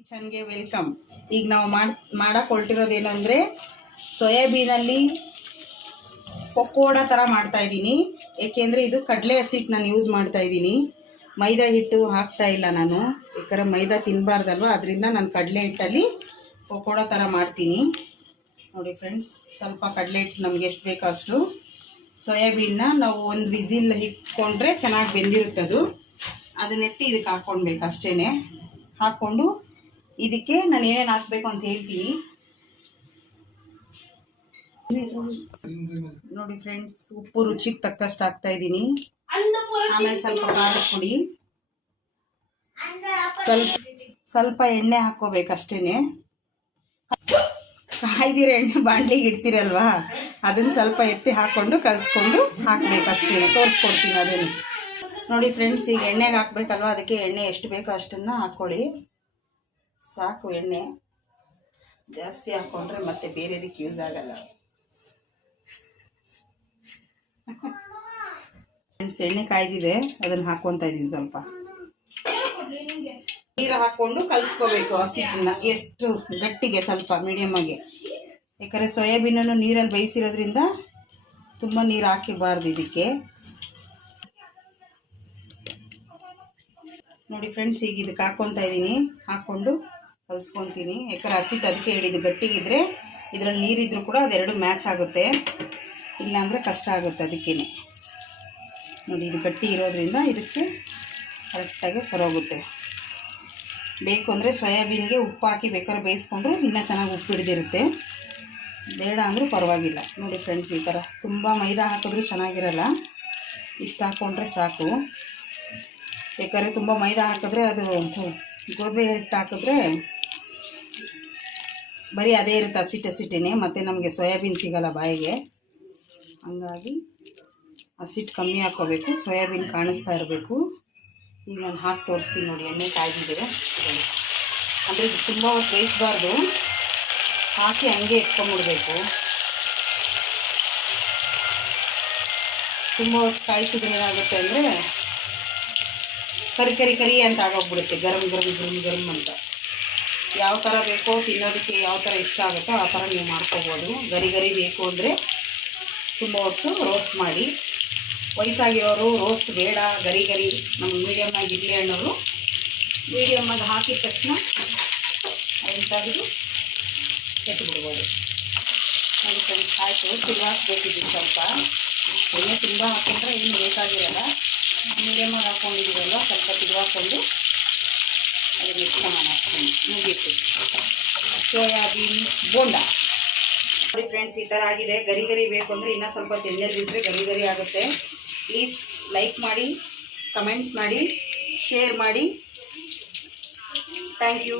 ಕಿಚನ್ಗೆ welcome. ಈಗ ನಾವು ಮಾಡಕ್ಕೆ ಹೊರಟಿರೋದೇನು ಅಂದರೆ ಸೋಯಾಬೀನಲ್ಲಿ ಪಕೋಡ ಥರ ಮಾಡ್ತಾಯಿದ್ದೀನಿ. ಏಕೆಂದರೆ ಇದು ಕಡಲೆ ಹಸಿಟ್ಟು ನಾನು ಯೂಸ್ ಮಾಡ್ತಾಯಿದ್ದೀನಿ. ಮೈದಾ ಹಿಟ್ಟು ಹಾಕ್ತಾ ಇಲ್ಲ ನಾನು, ಯಾಕಂದರೆ ಮೈದಾ ತಿನ್ನಬಾರ್ದಲ್ವ, ಅದರಿಂದ ನಾನು ಕಡಲೆ ಹಿಟ್ಟಲ್ಲಿ ಪಕೋಡ ಥರ ಮಾಡ್ತೀನಿ. ನೋಡಿ ಫ್ರೆಂಡ್ಸ್, ಸ್ವಲ್ಪ ಕಡಲೆ ಹಿಟ್ಟು ನಮಗೆ ಎಷ್ಟು ಬೇಕೋ ಅಷ್ಟು. ಸೋಯಾಬೀನ್ನ ನಾವು ಒಂದು ವಿಸಿಲ್ ಇಟ್ಕೊಂಡ್ರೆ ಚೆನ್ನಾಗಿ ಬೆಂದಿರುತ್ತದು. ಅದನ್ನೆತ್ತಿ ಇದಕ್ಕೆ ಹಾಕ್ಕೊಳ್ಬೇಕು ಅಷ್ಟೇ. ಹಾಕ್ಕೊಂಡು ಇದಕ್ಕೆ ನಾನು ಏನೇನು ಹಾಕಬೇಕು ಅಂತ ಹೇಳ್ತೀನಿ ನೋಡಿ ಫ್ರೆಂಡ್ಸ್. ಉಪ್ಪು ರುಚಿಗೆ ತಕ್ಕಷ್ಟು ಹಾಕ್ತಾ ಇದ್ದೀನಿ. ಆಮೇಲೆ ಸ್ವಲ್ಪ ಖಾರದ ಪುಡಿ, ಸ್ವಲ್ಪ ಎಣ್ಣೆ ಹಾಕ್ಕೋಬೇಕಷ್ಟೇನೆ. ಕಾಯ್ದಿರೋ ಎಣ್ಣೆ ಬಾಣಲಿಗೆ ಇಡ್ತೀರಲ್ವಾ, ಅದನ್ನು ಸ್ವಲ್ಪ ಎತ್ತಿ ಹಾಕ್ಕೊಂಡು ಕಲಿಸ್ಕೊಂಡು ಹಾಕ್ಬೇಕಷ್ಟೇ. ತೋರಿಸ್ಕೊಡ್ತೀನಿ ಅದನ್ನು. ನೋಡಿ ಫ್ರೆಂಡ್ಸ್, ಈಗ ಎಣ್ಣೆಗೆ ಹಾಕ್ಬೇಕಲ್ವ, ಅದಕ್ಕೆ ಎಣ್ಣೆ ಎಷ್ಟು ಬೇಕೋ ಅಷ್ಟನ್ನು ಹಾಕ್ಕೊಳ್ಳಿ. ಸಾಕು, ಎಣ್ಣೆ ಜಾಸ್ತಿ ಹಾಕ್ಕೊಂಡ್ರೆ ಮತ್ತೆ ಬೇರೆದಕ್ಕೆ ಯೂಸ್ ಆಗಲ್ಲ. ಫ್ರೆಂಡ್ಸ್, ಎಣ್ಣೆ ಕಾಯ್ದಿದೆ, ಅದನ್ನು ಹಾಕ್ಕೊತಾ ಇದ್ದೀನಿ. ಸ್ವಲ್ಪ ನೀರು ಹಾಕ್ಕೊಂಡು ಕಲಿಸ್ಕೋಬೇಕು ಹಸಿಟ್ಟನ್ನ, ಎಷ್ಟು ಗಟ್ಟಿಗೆ, ಸ್ವಲ್ಪ ಮೀಡಿಯಮ್ ಆಗಿ. ಯಾಕಂದರೆ ಸೋಯಾಬೀನನ್ನು ನೀರಲ್ಲಿ ಬೇಯಿಸಿರೋದ್ರಿಂದ ತುಂಬ ನೀರು ಹಾಕಿಬಾರ್ದು ಇದಕ್ಕೆ. ನೋಡಿ ಫ್ರೆಂಡ್ಸ್, ಈಗ ಇದಕ್ಕೆ ಹಾಕ್ಕೊತಾ ಇದ್ದೀನಿ. ಹಾಕ್ಕೊಂಡು ಕಲಿಸ್ಕೊತೀನಿ. ಯಾಕಂದ್ರೆ ಹಸಿಟ್ಟು ಅದಕ್ಕೆ ಹೇಳಿದ್ದು, ಗಟ್ಟಿಗಿದ್ರೆ ಇದರಲ್ಲಿ ನೀರಿದ್ರೂ ಕೂಡ ಅದೆರಡು ಮ್ಯಾಚ್ ಆಗುತ್ತೆ, ಇಲ್ಲಾಂದರೆ ಕಷ್ಟ ಆಗುತ್ತೆ. ಅದಕ್ಕೇ ನೋಡಿ, ಇದು ಗಟ್ಟಿ ಇರೋದ್ರಿಂದ ಇದಕ್ಕೆ ಕರೆಕ್ಟಾಗಿ ಸರೋಗುತ್ತೆ. ಬೇಕು ಅಂದರೆ ಸೋಯಾಬೀನ್ಗೆ ಉಪ್ಪು ಹಾಕಿ ಬೇಕಾದ್ರೆ ಬೇಯಿಸ್ಕೊಂಡ್ರು ಇನ್ನೂ ಚೆನ್ನಾಗಿ ಉಪ್ಪು ಹಿಡಿದಿರುತ್ತೆ. ಬೇಡ ಅಂದರೂ ಪರವಾಗಿಲ್ಲ. ನೋಡಿ ಫ್ರೆಂಡ್ಸ್, ಈ ಥರ ತುಂಬ ಮೈದಾ ಹಾಕಿದ್ರೂ ಚೆನ್ನಾಗಿರಲ್ಲ. ಇಷ್ಟು ಹಾಕ್ಕೊಂಡ್ರೆ ಸಾಕು. ಬೇಕಾದ್ರೆ ತುಂಬ ಮೈದಾ ಹಾಕಿದ್ರೆ, ಅದು ಗೋಧಿ ಹಿಟ್ಟು ಹಾಕಿದ್ರೆ ಬರೀ ಅದೇ ಇರುತ್ತೆ, ಹಸಿಟ್ಟೇ. ಮತ್ತು ನಮಗೆ ಸೋಯಾಬೀನ್ ಸಿಗಲ್ಲ ಬಾಯಿಗೆ. ಹಂಗಾಗಿ ಹಸಿಟ್ಟು ಕಮ್ಮಿ ಹಾಕ್ಕೋಬೇಕು, ಸೋಯಾಬೀನ್ ಕಾಣಿಸ್ತಾ ಇರಬೇಕು. ಈಗ ನಾನು ಹಾಕಿ ತೋರಿಸ್ತೀನಿ ನೋಡಿ. ಎಣ್ಣೆ ಕಾಯ್ದಿದೆ. ಅಂದರೆ ಇದು ತುಂಬ ಹೊತ್ತು ಬೇಯಿಸಬಾರ್ದು, ಹಾಕಿ ಹಂಗೆ ಎತ್ಕೊಂಡ್ಬಿಡ್ಬೇಕು. ತುಂಬ ಹೊತ್ತು ಕಾಯಿಸಿದ್ರೆ ಏನಾಗುತ್ತೆ ಅಂದರೆ ಕರಿ ಅಂತ ಆಗೋಗ್ಬಿಡುತ್ತೆ, ಗರಂ ಅಂತ. ಯಾವ ಥರ ಬೇಕೋ ತಿನ್ನೋದಕ್ಕೆ, ಯಾವ ಥರ ಇಷ್ಟ ಆಗುತ್ತೋ ಆ ಥರ ನೀವು ಮಾಡ್ಕೋಬೋದು. ಗರಿ ಬೇಕು ಅಂದರೆ ತುಂಬ ಹೊತ್ತು ರೋಸ್ಟ್ ಮಾಡಿ. ವಯಸ್ಸಾಗಿರೋರು ರೋಸ್ಟ್ ಬೇಡ, ಗರಿ ನಮ್ಮ ಮೀಡಿಯಮ್ಮಾಗಿ ಇಡ್ಲಿ ಹಣ್ಣವರು ಮೀಡಿಯಮ್ಮಾಗಿ ಹಾಕಿದ ತಕ್ಷಣ ಅದನ್ನು ತೆಗೆದು ಎತ್ಬಿಡ್ಬೋದು. ನೋಡಿ ಫ್ರೆಂಡ್ಸ್, ಆಯಿತು. ತಿರುವಾಕ್ಬೇಕಿದ್ದು ಸ್ವಲ್ಪ. ಎಣ್ಣೆ ತುಂಬ ಹಾಕೊಂಡ್ರೆ ಏನು ಬೇಕಾಗಿರಲ್ಲ. ಮೀಡಿಯಮ್ಮಾಗಿ ಹಾಕ್ಕೊಂಡಿದ್ದೀವಲ್ವ, ಸ್ವಲ್ಪ ತಿರುವಾಕೊಂಡು ಅದನ್ನು ಇಟ್ಕೊಂಡು ಹಾಕ್ತೀನಿ. ಮುಗೀತು ಸೋಯಾಬೀನ್ ಬೋಂಡ. ನೋಡಿ ಫ್ರೆಂಡ್ಸ್, ಈ ಥರ ಆಗಿದೆ. ಗರಿ ಬೇಕು ಅಂದರೆ ಇನ್ನೂ ಸ್ವಲ್ಪ ತೆಣ್ಣಲ್ಲಿ ಬಿಟ್ಟರೆ ಗರಿ ಆಗುತ್ತೆ. ಪ್ಲೀಸ್ ಲೈಕ್ ಮಾಡಿ, ಕಮೆಂಟ್ಸ್ ಮಾಡಿ, ಶೇರ್ ಮಾಡಿ. Thank you.